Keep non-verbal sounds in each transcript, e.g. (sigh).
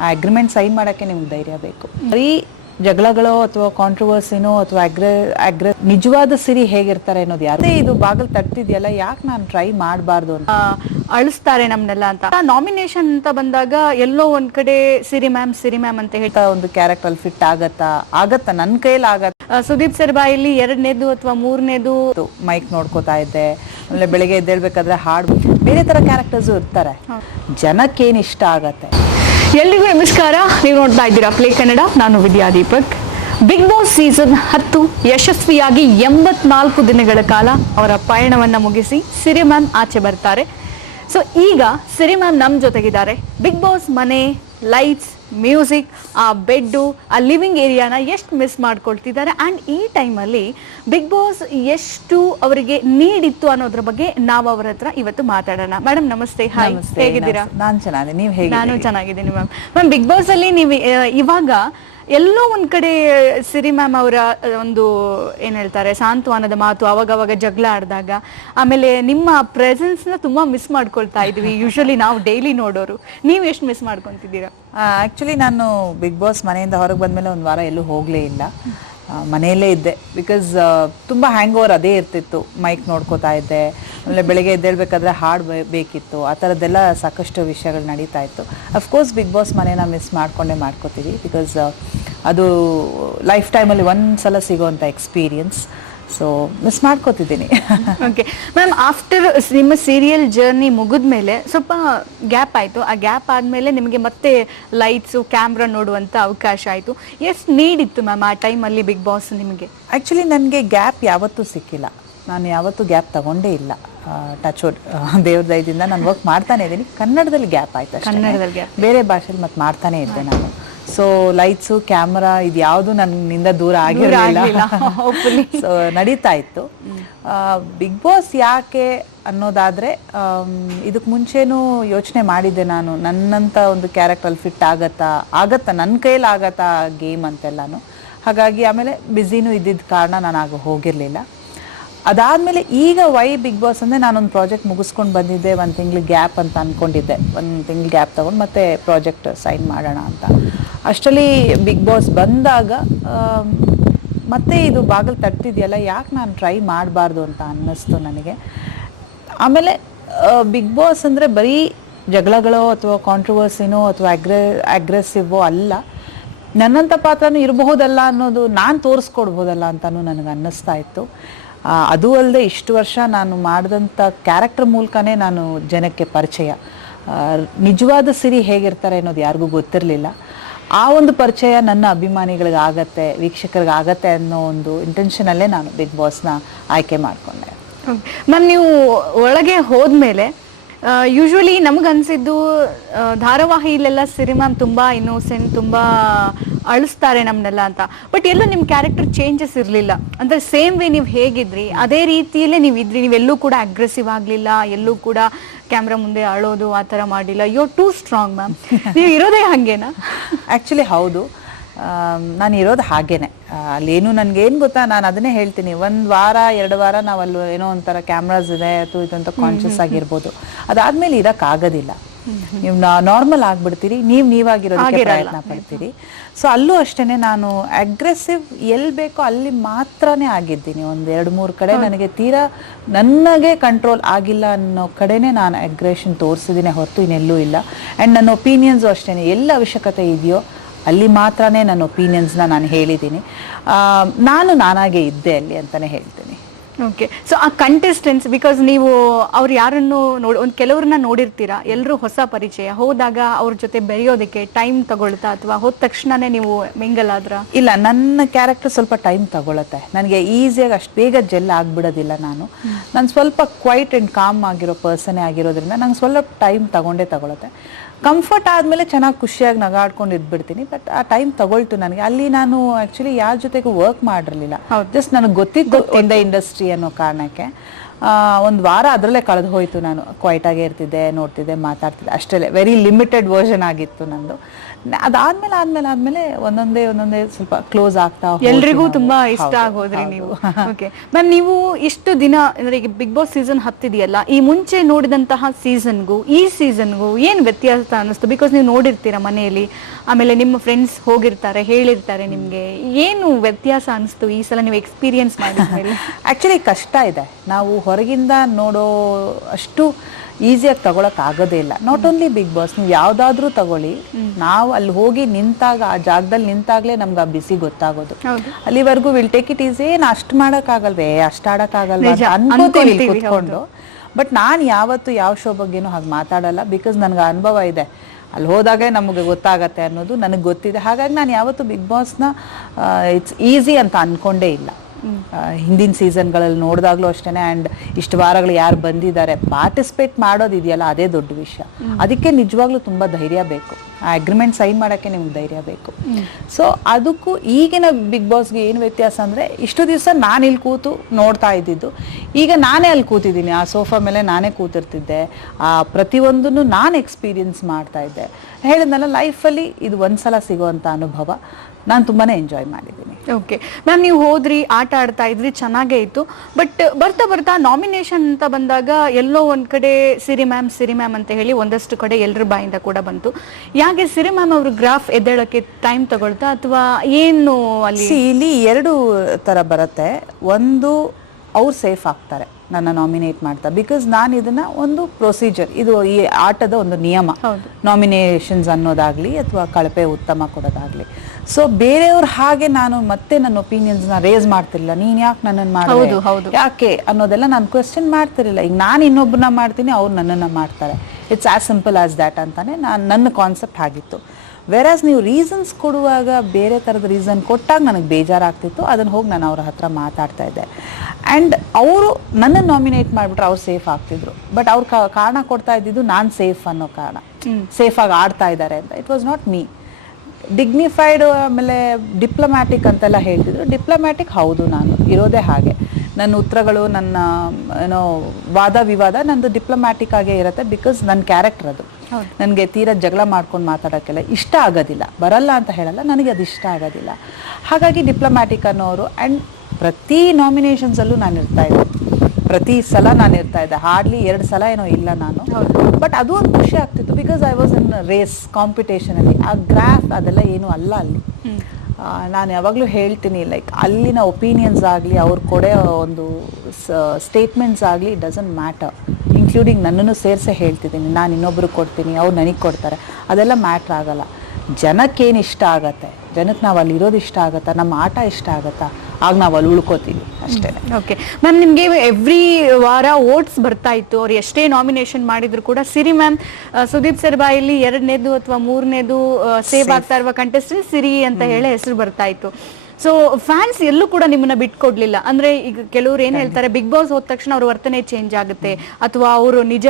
ಆ agreement sign ಮಾಡೋಕ್ಕೆ ನಿಮ್ಗೆ ಧೈರ್ಯ ಬೇಕು. ಬರೀ ಜಗಳಗಳೋ ಅಥವಾ ಕಾಂಟ್ರವರ್ಸಿನೋ ಅಥವಾ ಅಗ್ರ ಅಗ್ರ ನಿಜವಾದ ಸಿರಿ ಹೇಗಿರ್ತಾರೆ ಅನ್ನೋದು ಯಾರು? ಇದು ಬಾಗಿಲು ತಟ್ಟಿದ್ಯಲ್ಲ ಯಾಕೆ ನಾನು ಟ್ರೈ ಮಾಡಬಾರ್ದು ಅಂತ? ಅಳಿಸ್ತಾರೆ ನಮ್ನೆಲ್ಲ ಅಂತ. ನಾಮಿನೇಷನ್ ಅಂತ ಬಂದಾಗ ಎಲ್ಲೋ ಒಂದ್ ಕಡೆ ಸಿರಿ ಮ್ಯಾಮ್ ಸಿರಿ ಮ್ಯಾಮ್ ಅಂತ ಹೇಳ್ತಾ ಒಂದು ಕ್ಯಾರೆಕ್ಟರ್ ಅಲ್ಲಿ ಫಿಟ್ ಆಗತ್ತಾ? ಆಗತ್ತಾ? ನನ್ನ ಕೈಲಿ ಆಗತ್ತ? ಸುದೀಪ್ ಸರ್ ಬಾಯಲ್ಲಿ ಎರಡನೇದು ಅಥವಾ ಮೂರನೇದು ಮೈಕ್ ನೋಡ್ಕೋತಾ ಇದ್ದೆ. ಆಮೇಲೆ ಬೆಳಿಗ್ಗೆ ಎದ್ದೇಳ್ಬೇಕಾದ್ರೆ ಹಾಡು ಬೇರೆ ತರ ಕ್ಯಾರೆಕ್ಟರ್ಸ್ ಇರ್ತಾರೆ. ಜನಕ್ಕೇನು ಇಷ್ಟ ಆಗತ್ತೆ? ಎಲ್ರಿಗೂ ನಮಸ್ಕಾರ. ನೀವು ನೋಡ್ತಾ ಇದ್ದೀರಾ ಪ್ಲೇ ಕನ್ನಡ ನಾನು Vidya Deepak. Bigg Boss season ಹತ್ತು, ಯಶಸ್ವಿಯಾಗಿ ಎಂಬತ್ನಾಲ್ಕು ದಿನಗಳ ಕಾಲ ಅವರ ಪಯಣವನ್ನ ಮುಗಿಸಿ ಸಿರಿ ಮ್ಯಾಮ್ ಆಚೆ ಬರ್ತಾರೆ. ಸೊ ಈಗ ಸಿರಿ ಮ್ಯಾಮ್ ನಮ್ಮ ಜೊತೆಗಿದ್ದಾರೆ. ಬಿಗ್ ಬಾಸ್ ಮನೆ ಲೈಟ್ಸ್ ಮ್ಯೂಸಿಕ್ ಆ ಬೆಡ್ಡು ಆ ಲಿವಿಂಗ್ ಏರಿಯಾನ ಎಷ್ಟು ಮಿಸ್ ಮಾಡ್ಕೊಳ್ತಿದ್ದಾರೆ. ಆ್ಯಂಡ್ ಈ ಟೈಮಲ್ಲಿ ಬಿಗ್ ಬಾಸ್ ಎಷ್ಟು ಅವರಿಗೆ ನೀಡಿತ್ತು ಅನ್ನೋದ್ರ ಬಗ್ಗೆ ನಾವು ಅವರ ಹತ್ರ ಇವತ್ತು ಮಾತಾಡೋಣ. ಮೇಡಮ್ ನಮಸ್ತೆ. ಹಾಯ್ ಹೇಗಿದ್ದೀರಾ? ನಾನು ಚೆನ್ನಾಗಿ ನೀವು ಹೇಗೆ ನಾನು ಚೆನ್ನಾಗಿದ್ದೀನಿ ಮ್ಯಾಮ್. ಮ್ಯಾಮ್ ಬಿಗ್ ಬಾಸ್ ಅಲ್ಲಿ ನೀವು ಇವಾಗ ಎಲ್ಲೋ ಒಂದ್ ಕಡೆ ಸಿರಿ ಮ್ಯಾಮ್ ಅವರ ಒಂದು ಏನ್ ಹೇಳ್ತಾರೆ ಸಾಂತ್ವನದ ಮಾತು ಅವಾಗ ಅವಾಗ ಜಗಳ ಆಡಿದಾಗ ಆಮೇಲೆ ನಿಮ್ಮ ಪ್ರೆಸೆನ್ಸ್ನ ತುಂಬಾ ಮಿಸ್ ಮಾಡ್ಕೊಳ್ತಾ ಇದ್ವಿ. ಯೂಶಲಿ ನಾವು ಡೈಲಿ ನೋಡೋರು. ನೀವು ಎಷ್ಟು ಮಿಸ್ ಮಾಡ್ಕೊಂತಿದ್ದೀರಾ? ಆಕ್ಚುಲಿ ನಾನು ಬಿಗ್ ಬಾಸ್ ಮನೆಯಿಂದ ಹೊರಗೆ ಬಂದ್ಮೇಲೆ ಒಂದು ವಾರ ಎಲ್ಲೂ ಹೋಗಲೇ ಇಲ್ಲ. ಮನೆಯಲ್ಲೇ ಇದ್ದೆ. ಬಿಕಾಸ್ ತುಂಬ ಹ್ಯಾಂಗ್ ಓವರ್ ಅದೇ ಇರ್ತಿತ್ತು. ಮೈಕ್ ನೋಡ್ಕೋತಾ ಇದ್ದೆ. ಆಮೇಲೆ ಬೆಳಗ್ಗೆ ಎದ್ದೇಳ್ಬೇಕಾದ್ರೆ ಹಾಡು ಬೇಕಿತ್ತು. ಆ ಥರದ್ದೆಲ್ಲ ಸಾಕಷ್ಟು ವಿಷಯಗಳು ನಡೀತಾ ಇತ್ತು. ಅಫ್ಕೋರ್ಸ್ ಬಿಗ್ ಬಾಸ್ ಮನೇನ ಮಿಸ್ ಮಾಡ್ಕೊಂಡೇ ಮಾಡ್ಕೋತೀವಿ. ಬಿಕಾಸ್ ಅದು ಲೈಫ್ ಟೈಮಲ್ಲಿ ಒಂದು ಸಲ ಸಿಗೋವಂಥ ಎಕ್ಸ್ಪೀರಿಯನ್ಸ್ ಸೊ ಮಿಸ್ ಮಾಡ್ಕೋತಿದ್ದೀನಿ. ಓಕೆ ಮ್ಯಾಮ್ ಆಫ್ಟರ್ ನಿಮ್ಮ ಸೀರಿಯಲ್ ಜರ್ನಿ ಮುಗಿದ ಮೇಲೆ ಸ್ವಲ್ಪ ಗ್ಯಾಪ್ ಆಯಿತು. ಆ ಗ್ಯಾಪ್ ಆದಮೇಲೆ ನಿಮಗೆ ಮತ್ತೆ ಲೈಟ್ಸು ಕ್ಯಾಮ್ರಾ ನೋಡುವಂಥ ಅವಕಾಶ ಆಯಿತು. ಎಸ್ ನೀಡಿತ್ತು ಮ್ಯಾಮ್ ಆ ಟೈಮಲ್ಲಿ ಬಿಗ್ ಬಾಸ್ ನಿಮಗೆ. ಆ್ಯಕ್ಚುಲಿ ನನಗೆ ಗ್ಯಾಪ್ ಯಾವತ್ತೂ ಸಿಕ್ಕಿಲ್ಲ. ನಾನು ಯಾವತ್ತೂ ಗ್ಯಾಪ್ ತಗೊಂಡೇ ಇಲ್ಲ. ಟಚ್ ಓಡ್ ದೇವ್ರ ದಯದಿಂದ ನಾನು ವರ್ಕ್ ಮಾಡ್ತಾನೆ ಇದ್ದೀನಿ. ಕನ್ನಡದಲ್ಲಿ ಗ್ಯಾಪ್ ಆಯ್ತು ಕನ್ನಡದಲ್ಲಿ ಬೇರೆ ಭಾಷೆಯಲ್ಲಿ ಮತ್ತೆ ಮಾಡ್ತಾನೆ ಇದ್ದೆ ನಾನು. ಸೊ ಲೈಟ್ಸು ಕ್ಯಾಮ್ರಾ ಇದು ಯಾವುದು ನನ್ನಿಂದ ದೂರ ಆಗಿರಲಿಲ್ಲ. ಸೊ (laughs) ನಡೀತಾ ಇತ್ತು. ಬಿಗ್ ಬಾಸ್ ಯಾಕೆ ಅನ್ನೋದಾದ್ರೆ ಇದಕ್ಕೆ ಮುಂಚೆನೂ ಯೋಚನೆ ಮಾಡಿದ್ದೆ ನಾನು. ನನ್ನಂತ ಒಂದು ಕ್ಯಾರೆಕ್ಟರ್ ಫಿಟ್ ಆಗತ್ತಾ ಆಗತ್ತಾ ನನ್ನ ಕೈಯಲ್ಲಿ ಆಗತ್ತಾ ಗೇಮ್ ಅಂತೆಲ್ಲಾನು. ಹಾಗಾಗಿ ಆಮೇಲೆ ಬ್ಯುಸಿನೂ ಇದ್ದಿದ್ದ ಕಾರಣ ನಾನು ಆಗ ಹೋಗಿರಲಿಲ್ಲ. ಅದಾದಮೇಲೆ ಈಗ ವೈ ಬಿಗ್ ಬಾಸ್ ಅಂದರೆ ನಾನೊಂದು ಪ್ರಾಜೆಕ್ಟ್ ಮುಗಿಸ್ಕೊಂಡು ಬಂದಿದ್ದೆ ಒಂದು ತಿಂಗಳು ಗ್ಯಾಪ್ ಅಂತ ಅಂದ್ಕೊಂಡಿದ್ದೆ ಒಂದು ತಿಂಗ್ಳು ಗ್ಯಾಪ್ ತೊಗೊಂಡು ಮತ್ತೆ ಪ್ರಾಜೆಕ್ಟ್ ಸೈನ್ ಮಾಡೋಣ ಅಂತ. ಅಷ್ಟರಲ್ಲಿ ಬಿಗ್ ಬಾಸ್ ಬಂದಾಗ ಮತ್ತೆ ಇದು ಬಾಗಿಲು ತಟ್ಟಿದೆಯಲ್ಲ, ಯಾಕೆ ನಾನು ಟ್ರೈ ಮಾಡಬಾರ್ದು ಅಂತ ಅನ್ನಿಸ್ತು ನನಗೆ. ಆಮೇಲೆ ಬಿಗ್ ಬಾಸ್ ಅಂದರೆ ಬರೀ ಜಗಳಗಳೋ ಅಥವಾ ಕಾಂಟ್ರವರ್ಸಿನೋ ಅಥವಾ ಅಗ್ರೆ ಅಗ್ರೆಸಿವೋ ಅಲ್ಲ. ನನ್ನಂಥ ಪಾತ್ರನೂ ಇರಬಹುದಲ್ಲ ಅನ್ನೋದು ನಾನು ತೋರಿಸ್ಕೊಡ್ಬೋದಲ್ಲ ಅಂತಲೂ ನನಗೆ ಅನ್ನಿಸ್ತಾ ಇತ್ತು. ಅದು ಅಲ್ಲದೆ ಇಷ್ಟು ವರ್ಷ ನಾನು ಮಾಡಿದಂಥ ಕ್ಯಾರೆಕ್ಟರ್ ಮೂಲಕನೇ ನಾನು ಜನಕ್ಕೆ ಪರಿಚಯ. ನಿಜವಾದ ಸಿರಿ ಹೇಗಿರ್ತಾರೆ ಅನ್ನೋದು ಯಾರಿಗೂ ಗೊತ್ತಿರಲಿಲ್ಲ. ಆ ಒಂದು ಪರಿಚಯ ನನ್ನ ಅಭಿಮಾನಿಗಳಿಗೆ ಆಗತ್ತೆ ವೀಕ್ಷಕರಿಗೆ ಆಗತ್ತೆ ಅನ್ನೋ ಒಂದು ಇಂಟೆನ್ಷನಲ್ಲೇ ನಾನು ಬಿಗ್ ಬಾಸ್ನ ಆಯ್ಕೆ ಮಾಡಿಕೊಂಡೆ. ಮ್ಯಾಮ್, ನೀವು ಒಳಗೆ ಹೋದ್ಮೇಲೆ ಯೂಶ್ವಲಿ ನಮಗನ್ಸಿದ್ದು ಅನಿಸಿದ್ದು ಧಾರಾವಾಹಿಲೆಲ್ಲ ಸಿನಿಮಾ ತುಂಬ ತುಂಬಾ ಇನ್ನೋಸೆಂಟ್ ತುಂಬ ಅಳಿಸ್ತಾರೆ ನಮ್ಮನ್ನೆಲ್ಲ ಅಂತ. ಬಟ್ ಎಲ್ಲೂ ನಿಮ್ಮ ಕ್ಯಾರೆಕ್ಟರ್ ಚೇಂಜಸ್ ಇರಲಿಲ್ಲ. ಅಂದರೆ ಸೇಮ್ ವೇ ನೀವು ಹೇಗಿದ್ರಿ ಅದೇ ರೀತಿಯಲ್ಲೇ ನೀವು ಇದ್ರಿ. ನೀವೆಲ್ಲೂ ಕೂಡ ಅಗ್ರೆಸಿವ್ ಆಗಲಿಲ್ಲ ಎಲ್ಲೂ ಕೂಡ ಕ್ಯಾಮ್ರಾ ಮುಂದೆ ಅಳೋದು ಆ ಥರ ಮಾಡಿಲ್ಲ. You are too strong ma'am ನೀವು ಇರೋದೇ ಹಾಗೇನಾ? ಆ್ಯಕ್ಚುಲಿ ಹೌದು. ನಾನು ಇರೋದು ಹಾಗೇನೆ. ಅಲ್ಲೇನು ನನಗೇನು ಗೊತ್ತಾ ನಾನು ಅದನ್ನೇ ಹೇಳ್ತೀನಿ. ಒಂದು ವಾರ ಎರಡು ವಾರ ನಾವು ಅಲ್ಲಿ ಏನೋ ಒಂಥರ ಕ್ಯಾಮ್ರಾಸ್ ಇದೆ ಅಥವಾ ಇದಂತ ಕಾನ್ಷಿಯಸ್ ಆಗಿರ್ಬೋದು. ಅದಾದ್ಮೇಲೆ ಇರೋಕ್ಕಾಗೋದಿಲ್ಲ. ನೀವು ನಾರ್ಮಲ್ ಆಗ್ಬಿಡ್ತೀರಿ ನೀವು ನೀವಾಗಿರೋದಕ್ಕೆ ಪ್ರಯತ್ನ ಪಡ್ತೀರಿ. ಸೊ ಅಲ್ಲೂ ಅಷ್ಟೇನೆ ನಾನು ಅಗ್ರೆಸಿವ್ ಎಲ್ಲಿ ಬೇಕೋ ಅಲ್ಲಿ ಮಾತ್ರನೇ ಆಗಿದ್ದೀನಿ. ಒಂದು ಎರಡು ಮೂರು ಕಡೆ ನನಗೆ ತೀರಾ ನನಗೆ ಕಂಟ್ರೋಲ್ ಆಗಿಲ್ಲ ಅನ್ನೋ ಕಡೆನೇ ನಾನು ಅಗ್ರೆಷನ್ ತೋರಿಸಿದ್ದೀನಿ ಹೊರತು ಇನ್ನೆಲ್ಲೂ ಇಲ್ಲ. ಆ್ಯಂಡ್ ನನ್ನ ಒಪಿನಿಯನ್ಸು ಅಷ್ಟೇನೆ. ಎಲ್ಲ ಅವಶ್ಯಕತೆ ಇದೆಯೋ ಅಲ್ಲಿ ಮಾತ್ರನೇ ನನ್ನ ಒಪಿನಿಯನ್ಸ್ನ ನಾನು ಹೇಳಿದ್ದೀನಿ. ನಾನು ನಾನಾಗೆ ಇದ್ದೆ ಅಲ್ಲಿ ಅಂತಲೇ ಹೇಳ್ತೀನಿ. ಓಕೆ ಸೊ ಆ ಕಂಟೆಸ್ಟೆಂಟ್ಸ್ ಬಿಕಾಸ್ ನೀವು ಅವ್ರು ಯಾರನ್ನು ನೋಡಿ ಒಂದು ಕೆಲವ್ರನ್ನ ನೋಡಿರ್ತೀರಾ ಎಲ್ಲರೂ ಹೊಸ ಪರಿಚಯ ಹೋದಾಗ ಅವ್ರ ಜೊತೆ ಬೆರೆಯೋದಕ್ಕೆ ಟೈಮ್ ತಗೊಳ್ತಾ ಅಥವಾ ಹೋದ ತಕ್ಷಣನೇ ನೀವು ಮಿಂಗಲ್ ಆದ್ರ? ಇಲ್ಲ ನನ್ನ ಕ್ಯಾರೆಕ್ಟರ್ ಸ್ವಲ್ಪ ಟೈಮ್ ತಗೊಳತ್ತೆ. ನನಗೆ ಈಸಿಯಾಗಿ ಅಷ್ಟು ಬೇಗ ಜೆಲ್ ಆಗ್ಬಿಡೋದಿಲ್ಲ ನಾನು. ನಾನು ಸ್ವಲ್ಪ ಕ್ವೈಟ್ ಆ್ಯಂಡ್ ಕಾಮ್ ಆಗಿರೋ ಪರ್ಸನೇ ಆಗಿರೋದ್ರಿಂದ ನಂಗೆ ಸ್ವಲ್ಪ ಟೈಮ್ ತಗೊಂಡೇ ತಗೊಳತ್ತೆ. ಕಂಫರ್ಟ್ ಆದಮೇಲೆ ಚೆನ್ನಾಗಿ ಖುಷಿಯಾಗಿ ನಗಾಡ್ಕೊಂಡು ಇದ್ಬಿಡ್ತೀನಿ ಬಟ್ ಆ ಟೈಮ್ ತಗೊಳ್ತು ನನಗೆ. ಅಲ್ಲಿ ನಾನು ಆ್ಯಕ್ಚುಲಿ ಯಾರ ಜೊತೆಗೂ ವರ್ಕ್ ಮಾಡಿರಲಿಲ್ಲ. ಜಸ್ಟ್ ನನಗೆ ಗೊತ್ತಿದ್ದು ಒಂದೇ ಇಂಡಸ್ಟ್ರಿ ಅನ್ನೋ ಕಾರಣಕ್ಕೆ. ಒಂದು ವಾರ ಅದರಲ್ಲೇ ಕಳೆದು ಹೋಯ್ತು ನಾನು. ಕ್ವೈಟಾಗೇ ಇರ್ತಿದ್ದೆ ನೋಡ್ತಿದ್ದೆ ಮಾತಾಡ್ತಿದ್ದೆ. ಅಷ್ಟೇ ವೆರಿ ಲಿಮಿಟೆಡ್ ವರ್ಷನ್ ಆಗಿತ್ತು ನಂದು. ಅದಾದ್ಮೇಲೆ ಆದ್ಮೇಲೆ ಆದ್ಮೇಲೆ ಒಂದೊಂದೇ ಒಂದೊಂದೇ ಸ್ವಲ್ಪ ಕ್ಲೋಸ್ ಆಗ್ತಾ ಎಲ್ರಿಗೂ ತುಂಬಾ ಇಷ್ಟ ಆಗೋದ್ರಿ ನೀವು. (laughs) ಓಕೆ ಮ್ಯಾಮ್ ನೀವು ಇಷ್ಟು ದಿನ ಅಂದ್ರೆ ಈಗ ಬಿಗ್ ಬಾಸ್ ಸೀಸನ್ ಹತ್ತಿದೆಯಲ್ಲ ಈ ಮುಂಚೆ ನೋಡಿದಂತಹ ಸೀಸನ್ಗೂ ಈ ಸೀಸನ್ಗೂ ಏನ್ ವ್ಯತ್ಯಾಸ ಅನ್ನಿಸ್ತು? ಬಿಕಾಸ್ ನೀವು ನೋಡಿರ್ತೀರ ಮನೆಯಲ್ಲಿ ಆಮೇಲೆ ನಿಮ್ಮ ಫ್ರೆಂಡ್ಸ್ ಹೋಗಿರ್ತಾರೆ ಹೇಳಿರ್ತಾರೆ ನಿಮ್ಗೆ. ಏನು ವ್ಯತ್ಯಾಸ ಅನಿಸ್ತು ಈ ಸಲ ನೀವು ಎಕ್ಸ್ಪೀರಿಯನ್ಸ್ ಮಾಡಿದ್ಮೇಲೆ? (laughs) ಆಕ್ಚುಲಿ ಕಷ್ಟ ಇದೆ. ನಾವು ಹೊರಗಿಂದ ನೋಡೋ ಅಷ್ಟು ಈಸಿಯಾಗಿ ತಗೊಳಕ್ ಆಗೋದೇ ಇಲ್ಲ. ನಾಟ್ ಓನ್ಲಿ ಬಿಗ್ ಬಾಸ್ ನೀವು ಯಾವ್ದಾದ್ರೂ ತಗೊಳ್ಳಿ. ನಾವು ಅಲ್ಲಿ ಹೋಗಿ ನಿಂತಾಗ ಆ ಜಾಗದಲ್ಲಿ ನಿಂತಾಗ್ಲೇ ನಮ್ಗೆ ಆ ಬಿಸಿ ಗೊತ್ತಾಗೋದು. ಅಲ್ಲಿವರೆಗೂ ವಿಲ್ ಟೇಕ್ ಇಟ್ ಈಸ್ ಏನ್ ಅಷ್ಟು ಮಾಡಕ್ ಆಗಲ್ವೇ ಅಷ್ಟ್ ಆಡಕ್ ಅನ್ಕೋತೀವಿ ಕುತ್ಕೊಂಡು. ಬಟ್ ನಾನು ಯಾವತ್ತು ಯಾವ ಶೋ ಬಗ್ಗೆನೂ ಹಾಗೆ ಮಾತಾಡಲ್ಲ ಬಿಕಾಸ್ ನನಗೆ ಅನುಭವ ಇದೆ. ಅಲ್ಲಿ ಹೋದಾಗ ನಮಗೆ ಗೊತ್ತಾಗತ್ತೆ ಅನ್ನೋದು ನನಗೆ ಗೊತ್ತಿದೆ. ಹಾಗಾಗಿ ನಾನು ಯಾವತ್ತು ಬಿಗ್ ಬಾಸ್ನ ಇಟ್ಸ್ ಈಸಿ ಅಂತ ಅನ್ಕೊಂಡೇ ಇಲ್ಲ. ಹಿಂದಿನ ಸೀಸನ್ಗಳಲ್ಲಿ ನೋಡಿದಾಗಲೂ ಅಷ್ಟೇ ಆ್ಯಂಡ್ ಇಷ್ಟು ವಾರಗಳು ಯಾರು ಬಂದಿದ್ದಾರೆ ಪಾರ್ಟಿಸಿಪೇಟ್ ಮಾಡೋದಿದೆಯಲ್ಲ ಅದೇ ದೊಡ್ಡ ವಿಷಯ. ಅದಕ್ಕೆ ನಿಜವಾಗ್ಲೂ ತುಂಬ ಧೈರ್ಯ ಬೇಕು. ಆ ಅಗ್ರಿಮೆಂಟ್ ಸೈನ್ ಮಾಡೋಕ್ಕೆ ನಿಮ್ಗೆ ಧೈರ್ಯ ಬೇಕು. ಸೊ ಅದಕ್ಕೂ ಈಗಿನ ಬಿಗ್ ಬಾಸ್ಗೆ ಏನು ವ್ಯತ್ಯಾಸ ಅಂದರೆ ಇಷ್ಟು ದಿವಸ ನಾನು ಇಲ್ಲಿ ಕೂತು ನೋಡ್ತಾ ಇದ್ದಿದ್ದು. ಈಗ ನಾನೇ ಅಲ್ಲಿ ಕೂತಿದ್ದೀನಿ. ಆ ಸೋಫಾ ಮೇಲೆ ನಾನೇ ಕೂತಿರ್ತಿದ್ದೆ. ಆ ಪ್ರತಿಯೊಂದನ್ನು ನಾನು ಎಕ್ಸ್ಪೀರಿಯನ್ಸ್ ಮಾಡ್ತಾ ಇದ್ದೆ. ಹೇಳಿದ್ನಲ್ಲ ಲೈಫಲ್ಲಿ ಇದು ಒಂದ್ಸಲ ಸಿಗೋವಂಥ ಅನುಭವ. ನಾನು ತುಂಬಾ ಎಂಜಾಯ್ ಮಾಡಿದ್ದೀನಿ. ಓಕೆ ಮ್ಯಾಮ್ ನೀವು ಹೋದ್ರಿ ಆಟ ಆಡ್ತಾ ಇದ್ರಿ ಚೆನ್ನಾಗೇ ಇತ್ತು. ಬಟ್ ಬರ್ತಾ ಬರ್ತಾ ನಾಮಿನೇಷನ್ ಅಂತ ಬಂದಾಗ ಎಲ್ಲೋ ಒಂದ್ ಕಡೆ ಸಿರಿ ಮ್ಯಾಮ್ ಸಿರಿ ಮ್ಯಾಮ್ ಅಂತ ಹೇಳಿ ಒಂದಷ್ಟು ಕಡೆ ಎಲ್ಲರ ಬಾಯಿಂದ ಕೂಡ ಬಂತು. ಯಾಕೆ ಸಿರಿ ಮ್ಯಾಮ್ ಅವರು ಗ್ರಾಫ್ ಎದ್ದೇಳಕ್ಕೆ ಟೈಮ್ ತಗೊಳ್ತಾ ಅಥವಾ ಏನು ಅಲ್ಲಿ? ಇಲ್ಲಿ ಎರಡು ತರ ಬರುತ್ತೆ. ಒಂದು, ಅವ್ರು ಸೇಫ್ ಆಗ್ತಾರೆ. ನನ್ನ ನಾಮಿನೇಟ್ ಮಾಡ್ತಾ. ಬಿಕಾಸ್ ನಾನು ಇದನ್ನ ಒಂದು ಪ್ರೊಸೀಜರ್ ಇದು ಈ ಆಟದ ಒಂದು ನಿಯಮ. ನಾಮಿನೇಷನ್ಸ್ ಅನ್ನೋದಾಗ್ಲಿ ಅಥವಾ ಕಳಪೆ ಉತ್ತಮ ಕೊಡೋದಾಗ್ಲಿ. ಸೊ ಬೇರೆಯವ್ರ ಹಾಗೆ ನಾನು ಮತ್ತೆ ನನ್ನ ಒಪಿನಿಯನ್ಸ್ನ ರೇಸ್ ಮಾಡ್ತಿರ್ಲಿಲ್ಲ. ನೀನ್ ಯಾಕೆ ನನ್ನನ್ನು ಹೌದು, ಹೌದು. ಯಾಕೆ ಅನ್ನೋದೆಲ್ಲ ನಾನು ಕ್ವೆಶನ್ ಮಾಡ್ತಿರ್ಲಿಲ್ಲ. ಈಗ ನಾನು ಇನ್ನೊಬ್ಬನ ಮಾಡ್ತೀನಿ ಅವ್ರು ನನ್ನನ್ನ ಮಾಡ್ತಾರೆ. It's as simple as that ಅಂತಾನೆ ನಾನು ನನ್ನ ಕಾನ್ಸೆಪ್ಟ್ ಆಗಿತ್ತು. ವೆರಾಸ್ ನೀವು ರೀಸನ್ಸ್ ಕೊಡುವಾಗ ಬೇರೆ ಥರದ ರೀಸನ್ ಕೊಟ್ಟಾಗ ನನಗೆ ಬೇಜಾರಾಗ್ತಿತ್ತು. ಅದನ್ನು ಹೋಗಿ ನಾನು ಅವ್ರ ಹತ್ರ ಮಾತಾಡ್ತಾ ಇದ್ದೆ. ಆ್ಯಂಡ್ ಅವರು ನನ್ನನ್ನು ನಾಮಿನೇಟ್ ಮಾಡಿಬಿಟ್ರೆ ಅವ್ರು ಸೇಫ್ ಆಗ್ತಿದ್ರು. ಬಟ್ ಅವ್ರು ಕಾರಣ ಕೊಡ್ತಾ ಇದ್ದಿದ್ದು ನಾನು ಸೇಫ್ ಅನ್ನೋ ಕಾರಣ. ಸೇಫಾಗಿ ಆಡ್ತಾ ಇದ್ದಾರೆ ಅಂತ. It was not me dignified ಆಮೇಲೆ ಡಿಪ್ಲೊಮ್ಯಾಟಿಕ್ ಅಂತೆಲ್ಲ ಹೇಳ್ತಿದ್ರು. ಡಿಪ್ಲೊಮ್ಯಾಟಿಕ್ ಹೌದು ನಾನು. ಇರೋದೇ ಹಾಗೆ. ನನ್ನ ಉತ್ತರಗಳು ನನ್ನ ಏನೋ ವಾದ ವಿವಾದ ನಂದು ಡಿಪ್ಲೊಮ್ಯಾಟಿಕ್ ಆಗೇ ಇರುತ್ತೆ ಬಿಕಾಸ್ ನನ್ನ ಕ್ಯಾರೆಕ್ಟರ್ ಅದು. ನನಗೆ ತೀರಾ ಜಗಳ ಮಾಡ್ಕೊಂಡು ಮಾತಾಡೋಕ್ಕೆಲ್ಲ ಇಷ್ಟ ಆಗೋದಿಲ್ಲ. ಬರಲ್ಲ ಅಂತ ಹೇಳಲ್ಲ ನನಗೆ ಅದು ಇಷ್ಟ ಆಗೋದಿಲ್ಲ. ಹಾಗಾಗಿ ಡಿಪ್ಲೊಮ್ಯಾಟಿಕ್ ಅನ್ನೋರು ಆ್ಯಂಡ್ ಪ್ರತಿ ನಾಮಿನೇಷನ್ಸಲ್ಲೂ ನಾನು ಇರ್ತಾ ಇದ್ದೆ. ಪ್ರತಿ ಸಲ ನಾನು ಇರ್ತಾ ಇದ್ದೆ. ಹಾರ್ಡ್ಲಿ ಎರಡು ಸಲ ಏನೋ ಇಲ್ಲ ನಾನು. ಬಟ್ ಅದು ಒಂದು ಖುಷಿ ಆಗ್ತಿತ್ತು because I was in race ಕಾಂಪಿಟೇಷನಲ್ಲಿ ಆ ಗ್ರಾಫ್ ಅದೆಲ್ಲ ಏನೂ ಅಲ್ಲ ಅಲ್ಲಿ. ನಾನು ಯಾವಾಗಲೂ ಹೇಳ್ತೀನಿ ಲೈಕ್ ಅಲ್ಲಿನ ಒಪಿನಿಯನ್ಸ್ ಆಗಲಿ, ಅವ್ರು ಕೊಡೋ ಒಂದು ಸ್ಟೇಟ್ಮೆಂಟ್ಸ್ ಆಗಲಿ ಇಟ್ ಡಸಂಟ್ ಮ್ಯಾಟರ್ ಇನ್ಕ್ಲೂಡಿಂಗ್ ನನ್ನನ್ನು ಸೇರಿಸೇ ಹೇಳ್ತಿದ್ದೀನಿ. ನಾನು ಇನ್ನೊಬ್ರಿಗೆ ಕೊಡ್ತೀನಿ, ಅವ್ರು ನನಗೆ ಕೊಡ್ತಾರೆ. ಅದೆಲ್ಲ ಮ್ಯಾಟ್ರ್ ಆಗಲ್ಲ. ಜನಕ್ಕೇನು ಇಷ್ಟ ಆಗತ್ತೆ? ಜನಕ್ಕೆ ನಾವು ಅಲ್ಲಿ ಇರೋದು ಇಷ್ಟ ಆಗುತ್ತಾ? ನಮ್ಮ ಆಟ ಇಷ್ಟ ಆಗುತ್ತಾ? ಆಗ ನಾವು ಅಲ್ಲಿ ಉಳ್ಕೋತೀವಿ ಅಷ್ಟೇ. ಓಕೆ ಮ್ಯಾಮ್ ನಿಮಗೆ ಎವ್ರಿ ವಾರ ಓಟ್ಸ್ ಬರ್ತಾ ಇತ್ತು. ಅವ್ರು ಎಷ್ಟೇ ನಾಮಿನೇಷನ್ ಮಾಡಿದ್ರು ಕೂಡ ಸಿರಿ ಮ್ಯಾಮ್ ಸುದೀಪ್ ಸರ್ ಬಾಯಲ್ಲಿ ಎರಡನೇದು ಅಥವಾ ಮೂರನೇದು ಸೇವ್ ಆಗ್ತಾ ಇರುವ ಕಂಟೆಸ್ಟೆಂಟ್ ಸಿರಿ ಅಂತ ಹೇಳಿ ಹೆಸರು ಬರ್ತಾ ಇತ್ತು. ಸೊ ಫ್ಯಾನ್ಸ್ ಎಲ್ಲೂ ಕೂಡ ನಿಮ್ಮನ್ನ ಬಿಟ್ಕೊಡ್ಲಿಲ್ಲ. ಅಂದ್ರೆ ಈಗ ಕೆಲವ್ರು ಏನ್ ಹೇಳ್ತಾರೆ ಬಿಗ್ ಬಾಸ್ ಹೋದ ತಕ್ಷಣ ಅವ್ರ ವರ್ತನೆ ಚೇಂಜ್ ಆಗುತ್ತೆ. ಅಥವಾ ಅವರು ನಿಜ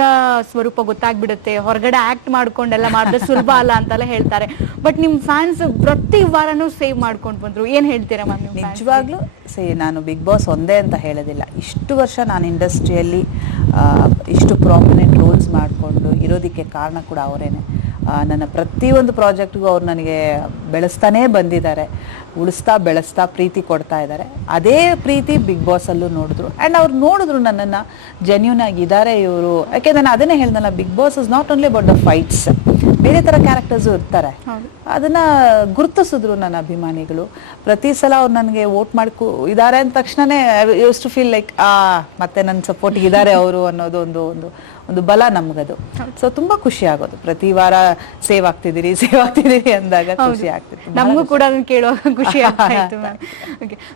ಸ್ವರೂಪ ಗೊತ್ತಾಗ್ಬಿಡುತ್ತೆ. ಹೊರಗಡೆ ಆಕ್ಟ್ ಮಾಡ್ಕೊಂಡೆಲ್ಲ ಮಾಡಿದ್ರೆ ಸುಲಭ ಅಲ್ಲ ಅಂತೆಲ್ಲ ಹೇಳ್ತಾರೆ. ಬಟ್ ನಿಮ್ ಫ್ಯಾನ್ಸ್ ಪ್ರತಿ ವಾರನೂ ಸೇವ್ ಮಾಡ್ಕೊಂಡು ಬಂದ್ರು. ಏನ್ ಹೇಳ್ತೀರಾ ಮ್ಯಾಮ್ ನಿಜವಾಗ್ಲೂ ಸೇ ನಾನು ಬಿಗ್ ಬಾಸ್ ಒಂದೇ ಅಂತ ಹೇಳೋದಿಲ್ಲ. ಇಷ್ಟು ವರ್ಷ ನಾನು ಇಂಡಸ್ಟ್ರಿಯಲ್ಲಿ ಇಷ್ಟು ಪ್ರಾಮಿನೆಂಟ್ ರೋಲ್ಸ್ ಮಾಡಿಕೊಂಡು ಇರೋದಕ್ಕೆ ಕಾರಣ ಕೂಡ ಅವರೇನೆ. ನನ್ನ ಪ್ರತಿಯೊಂದು ಪ್ರಾಜೆಕ್ಟ್ಗೂ ಅವ್ರು ನನಗೆ ಬೆಳೆಸ್ತಾನೇ ಬಂದಿದ್ದಾರೆ. ಉಳಿಸ್ತಾ ಬೆಳೆಸ್ತಾ ಪ್ರೀತಿ ಕೊಡ್ತಾ ಇದ್ದಾರೆ. ಅದೇ ಪ್ರೀತಿ ಬಿಗ್ ಬಾಸಲ್ಲೂ ನೋಡಿದ್ರು. ಆ್ಯಂಡ್ ಅವ್ರು ನೋಡಿದ್ರು ನನ್ನನ್ನು ಜೆನ್ಯೂನ್ ಆಗಿದ್ದಾರೆ ಇವರು. ಯಾಕೆ ನಾನು ಅದನ್ನೇ ಹೇಳ್ದಲ್ಲ Bigg Boss is not only about the fights ಬೇರೆ ತರ ಕ್ಯಾರೆಕ್ಟರ್ಸ್ ಇರ್ತಾರೆ. ಅದನ್ನ ಗುರುತಿಸಿದ್ರು ನನ್ನ ಅಭಿಮಾನಿಗಳು. ಪ್ರತಿ ಸಲ ಅವ್ರು ನನಗೆ ವೋಟ್ ಮಾಡ್ಕೊ ಇದಾರೆ ಅಂದ ತಕ್ಷಣನೇ ಯೂಸ್ ಟು ಫೀಲ್ ಲೈಕ್ ಆ ಮತ್ತೆ ನನ್ನ ಸಪೋರ್ಟ್ ಇದ್ದಾರೆ ಅವರು ಅನ್ನೋದು ಒಂದು ಒಂದು ಒಂದು ಬಲ ನಮ್ಗದು. ಸೊ ತುಂಬಾ ಖುಷಿ ಆಗೋದು. ಪ್ರತಿ ವಾರ ಸೇವ್ ಆಗ್ತಿದ್ದೀರಿ ಸೇವ್ ಆಗ್ತಿದ್ದೀರಿ ಅಂದಾಗ ಖುಷಿ ಆಗ್ತಿತ್ತು. ನಮಗೂ ಕೂಡ ಕೇಳುವಾಗ ಖುಷಿ ಆಗ್ತಾ (laughs)